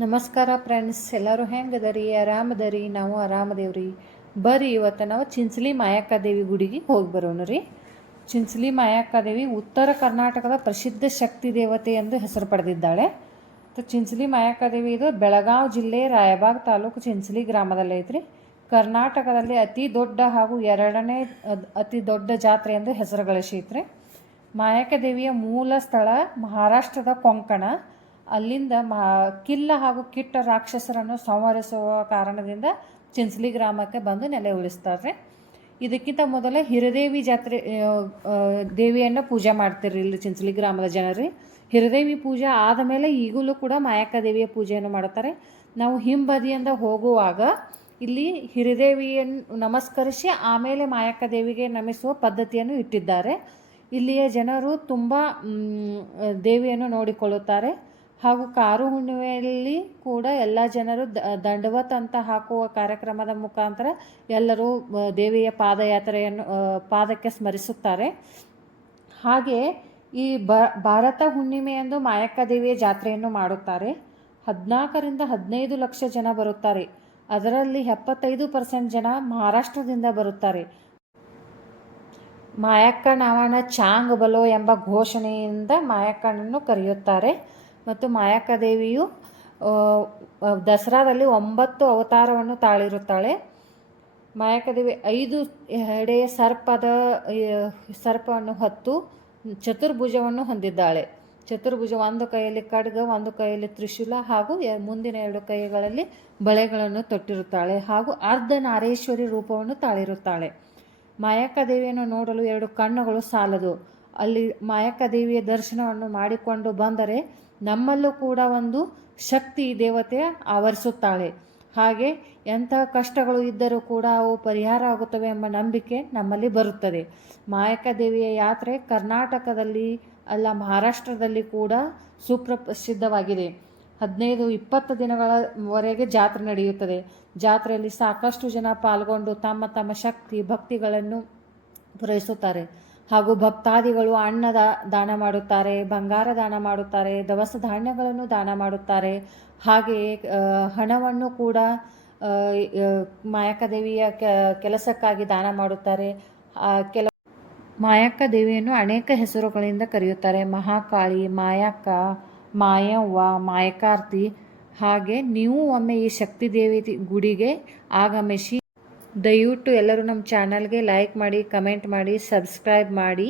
ನಮಸ್ಕಾರ ಫ್ರೆಂಡ್ಸ್ ಎಲ್ಲರೂ ಹೆಂಗದರಿ? ಆರಾಮದರಿ? ನಾವು ಆರಾಮದೇವ್ರಿ. ಬರ್ರಿ, ಇವತ್ತು ನಾವು ಚಿಂಚಲಿ ಮಾಯಕ್ಕದೇವಿ ಗುಡಿಗೆ ಹೋಗಿ ಬರೋಣ ರೀ. ಚಿಂಚಲಿ ಮಾಯಕ್ಕದೇವಿ ಉತ್ತರ ಕರ್ನಾಟಕದ ಪ್ರಸಿದ್ಧ ಶಕ್ತಿ ದೇವತೆ ಎಂದು ಹೆಸರು ಪಡೆದಿದ್ದಾಳೆ. ಚಿಂಚಲಿ ಮಾಯಕ್ಕದೇವಿ ಇದು ಬೆಳಗಾವಿ ಜಿಲ್ಲೆ ರಾಯಬಾಗ್ ತಾಲೂಕು ಚಿಂಚಲಿ ಗ್ರಾಮದಲ್ಲಿ ಐತ್ರಿ. ಕರ್ನಾಟಕದಲ್ಲಿ ಅತಿ ದೊಡ್ಡ ಹಾಗೂ ಎರಡನೇ ಅತಿ ದೊಡ್ಡ ಜಾತ್ರೆ ಎಂದು ಹೆಸರು ಗಳಿಸೈತ್ರಿ ಮಾಯಕ್ಕ ದೇವಿಯ ಮೂಲ ಸ್ಥಳ ಮಹಾರಾಷ್ಟ್ರದ ಕೊಂಕಣ. ಅಲ್ಲಿಂದ ಕಿಲ್ಲ ಹಾಗೂ ಕಿಟ್ಟ ರಾಕ್ಷಸರನ್ನು ಸಂವರಿಸುವ ಕಾರಣದಿಂದ ಚಿಂಚಲಿ ಗ್ರಾಮಕ್ಕೆ ಬಂದು ನೆಲೆ ಉಳಿಸ್ತಾರೆ ಇದಕ್ಕಿಂತ ಮೊದಲೇ ಹಿರದೇವಿ ಜಾತ್ರೆ ದೇವಿಯನ್ನು ಪೂಜೆ ಮಾಡ್ತಿರ್ರಿ ಇಲ್ಲಿ ಚಿಂಚಲಿ ಗ್ರಾಮದ ಜನರು. ಹಿರದೇವಿ ಪೂಜೆ ಆದ ಮೇಲೆ ಈಗಲೂ ಕೂಡ ಮಾಯಕ್ಕ ದೇವಿಯ ಪೂಜೆಯನ್ನು ಮಾಡುತ್ತಾರೆ ನಾವು ಹಿಂಬದಿಯಿಂದ ಹೋಗುವಾಗ ಇಲ್ಲಿ ಹಿರಿದೇವಿಯನ್ನು ನಮಸ್ಕರಿಸಿ ಆಮೇಲೆ ಮಾಯಕ್ಕ ದೇವಿಗೆ ನಮಿಸುವ ಪದ್ಧತಿಯನ್ನು ಇಟ್ಟಿದ್ದಾರೆ. ಇಲ್ಲಿಯ ಜನರು ತುಂಬ ದೇವಿಯನ್ನು ನೋಡಿಕೊಳ್ಳುತ್ತಾರೆ. ಹಾಗೂ ಕಾರು ಹುಣ್ಣಿಮೆಯಲ್ಲಿ ಕೂಡ ಎಲ್ಲ ಜನರು ದ ದಂಡವತ್ ಅಂತ ಹಾಕುವ ಕಾರ್ಯಕ್ರಮದ ಮುಖಾಂತರ ಎಲ್ಲರೂ ದೇವಿಯ ಪಾದಯಾತ್ರೆಯನ್ನು ಪಾದಕ್ಕೆ ಸ್ಮರಿಸುತ್ತಾರೆ. ಹಾಗೆ ಈ ಭಾರತ ಹುಣ್ಣಿಮೆಯಂದು ಮಾಯಕ್ಕ ದೇವಿಯ ಜಾತ್ರೆಯನ್ನು ಮಾಡುತ್ತಾರೆ. ಹದಿನಾಲ್ಕರಿಂದ ಹದಿನೈದು ಲಕ್ಷ ಜನ ಬರುತ್ತಾರೆ. ಅದರಲ್ಲಿ ಎಪ್ಪತ್ತೈದು ಪರ್ಸೆಂಟ್ ಜನ ಮಹಾರಾಷ್ಟ್ರದಿಂದ ಬರುತ್ತಾರೆ. ಮಾಯಕ್ಕ ನಾವಣ ಚಾಂಗ್ ಬಲೋ ಎಂಬ ಘೋಷಣೆಯಿಂದ ಮಾಯಕ್ಕನನ್ನು ಕರೆಯುತ್ತಾರೆ. ಮತ್ತು ಮಾಯಕ್ಕ ದೇವಿಯು ಆ, ಆ, ದಸರಾದಲ್ಲಿ ಒಂಬತ್ತು ಅವತಾರವನ್ನು ತಾಳಿರುತ್ತಾಳೆ. ಮಾಯಕದೇವಿ ಐದು ಹೆಡೆಯ ಸರ್ಪದ ಸರ್ಪವನ್ನು ಹೊತ್ತು ಚತುರ್ಭುಜವನ್ನು ಹೊಂದಿದ್ದಾಳೆ. ಚತುರ್ಭುಜ ಒಂದು ಕೈಯಲ್ಲಿ ಖಡ್ಗ ಒಂದು ಕೈಯಲ್ಲಿ ತ್ರಿಶೂಲ ಹಾಗೂ ಮುಂದಿನ ಎರಡು ಕೈಗಳಲ್ಲಿ ಬಳೆಗಳನ್ನು ತೊಟ್ಟಿರುತ್ತಾಳೆ ಹಾಗೂ ಅರ್ಧ ನಾರೇಶ್ವರಿ ರೂಪವನ್ನು ತಾಳಿರುತ್ತಾಳೆ. ಮಾಯಕದೇವಿಯನ್ನು ನೋಡಲು ಎರಡು ಕಣ್ಣುಗಳು ಸಾಲದು. ಅಲ್ಲಿ ಮಾಯಕದೇವಿಯ ದರ್ಶನವನ್ನು ಮಾಡಿಕೊಂಡು ಬಂದರೆ ನಮ್ಮಲ್ಲೂ ಕೂಡ ಒಂದು ಶಕ್ತಿ ದೇವತೆ ಆವರಿಸುತ್ತಾಳೆ. ಹಾಗೆ ಎಂಥ ಕಷ್ಟಗಳು ಇದ್ದರೂ ಕೂಡ ಅವು ಪರಿಹಾರ ಆಗುತ್ತವೆ ಎಂಬ ನಂಬಿಕೆ ನಮ್ಮಲ್ಲಿ ಬರುತ್ತದೆ. ಮಾಯಕದೇವಿಯ ಯಾತ್ರೆ ಕರ್ನಾಟಕದಲ್ಲಿ ಅಲ್ಲ, ಮಹಾರಾಷ್ಟ್ರದಲ್ಲಿ ಕೂಡ ಸುಪ್ರಸಿದ್ಧವಾಗಿದೆ. ಹದಿನೈದು, ಇಪ್ಪತ್ತು ದಿನಗಳವರೆಗೆ ಜಾತ್ರೆ ನಡೆಯುತ್ತದೆ. ಜಾತ್ರೆಯಲ್ಲಿ ಸಾಕಷ್ಟು ಜನ ಪಾಲ್ಗೊಂಡು ತಮ್ಮ ತಮ್ಮ ಶಕ್ತಿ, ಭಕ್ತಿಗಳನ್ನು ಪೂರೈಸುತ್ತಾರೆ. ಹಾಗೂ ಭಕ್ತಾದಿಗಳು ಅನ್ನದ ದಾನ ಮಾಡುತ್ತಾರೆ ಬಂಗಾರ ದಾನ ಮಾಡುತ್ತಾರೆ ದವಸ ಧಾನ್ಯಗಳನ್ನು ದಾನ ಮಾಡುತ್ತಾರೆ. ಹಾಗೆಯೇ ಆ, ಹಣವನ್ನು ಕೂಡ ಮಾಯಕದೇವಿಯ ಕೆಲಸಕ್ಕಾಗಿ ದಾನ ಮಾಡುತ್ತಾರೆ. ಕೆಲ ಮಾಯಕ್ಕ ದೇವಿಯನ್ನು ಅನೇಕ ಹೆಸರುಗಳಿಂದ ಕರೆಯುತ್ತಾರೆ. ಮಹಾಕಾಳಿ ಮಾಯಕ್ಕ ಮಾಯವ್ವ ಮಾಯಕಾರ್ತಿ. ಹಾಗೆ ನೀವು ಒಮ್ಮೆ ಈ ಶಕ್ತಿ ದೇವಿ ಗುಡಿಗೆ ಆಗಮಿಸಿ ದಯವಿಟ್ಟು ಎಲ್ಲರೂ ನಮ್ಮ ಚಾನಲ್ಗೆ ಲೈಕ್ ಮಾಡಿ ಕಮೆಂಟ್ ಮಾಡಿ ಸಬ್ಸ್ಕ್ರೈಬ್ ಮಾಡಿ.